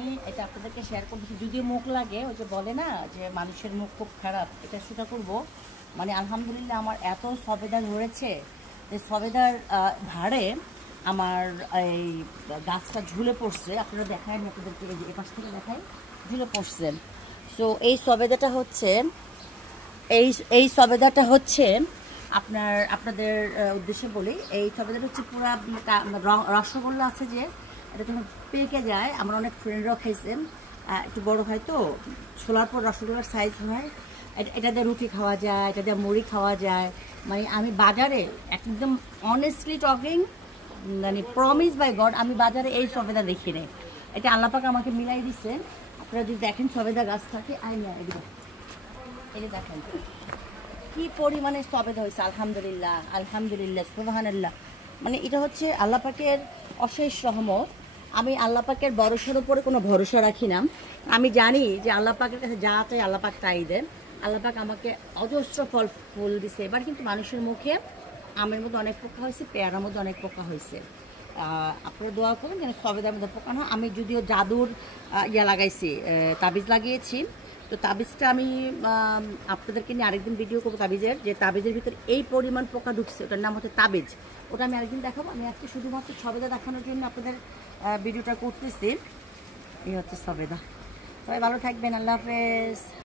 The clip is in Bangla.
এটা আপনাদেরকে শেয়ার করবো, যদিও মুখ লাগে, ওই যে বলে না যে মানুষের মুখ খুব খারাপ, এটা সেটা করবো। মানে আলহামদুলিল্লাহ আমার এত সবেদা ধরেছে যে সবেদার ভাড়ে আমার এই গাছটা ঝুলে পড়ছে। আপনারা দেখায় আমি আপনাদেরকে এই যে এপাশ থেকে দেখাই, ঝুলে পড়ছেন। সো এই সবেদাটা হচ্ছে এই সবেদাটা হচ্ছে আপনাদের উদ্দেশ্যে বলি, এই সবেদাটা হচ্ছে পুরা রসগোল্লা আছে যে, এটা যখন পেকে যায়, আমার অনেক ফ্রেন্ডরাও খাইছেন, একটু বড় হয় তো, ছোলার পর রসগোল্লার সাইজ হয়, এটা দিয়ে রুটি খাওয়া যায়, এটা দিয়ে মুড়ি খাওয়া যায়। মানে আমি বাজারে একদম অনেস্টলি টকিং, মানে প্রমিস বাই গড, আমি বাজারে এই সবেদা দেখি নাই। এটা আল্লাপাক আমাকে মিলাই দিচ্ছেন। আপনারা যদি দেখেন সবেদা গাছ থাকে, এই দেখেন কি পরিমাণে সবেদা হয়েছে। আলহামদুলিল্লাহ, আলহামদুলিল্লাহ, সুবহানাল্লাহ। মানে এটা হচ্ছে আল্লাহ পাকের অশেষ রহমত। আমি আল্লাহ পাকের ভরসার উপরে কোনো ভরসা রাখি না। আমি জানি যে আল্লাহ পাকের কাছে যা চাই আল্লাহ পাক তাই দেন। আল্লাহ পাক আমাকে অজস্র ফল ফুল দিছে। এবার কিন্তু মানুষের মুখে আমের মধ্যে অনেক পোকা হয়েছে, পেয়ারার মধ্যে অনেক পোকা হয়েছে। আপনারা দোয়া করুন যেন সবেদার মধ্যে পোকা না। আমি যদিও জাদুর লাগাইছি, তাবিজ লাগিয়েছি, তো তাবিজটা আমি আপনাদেরকে নিয়ে আরেকদিন ভিডিও করবো তাবিজের, যে তাবিজের ভিতরে এই পরিমাণ পোকা ঢুকছে, ওটার নাম হচ্ছে তাবিজ। ওটা আমি আরেকদিন দেখাবো। আমি আজকে শুধুমাত্র সবেদা দেখানোর জন্য আপনাদের ভিডিওটা করতেছি। এই হচ্ছে সবেদা। সবাই ভালো থাকবেন, আল্লাহ হাফেজ।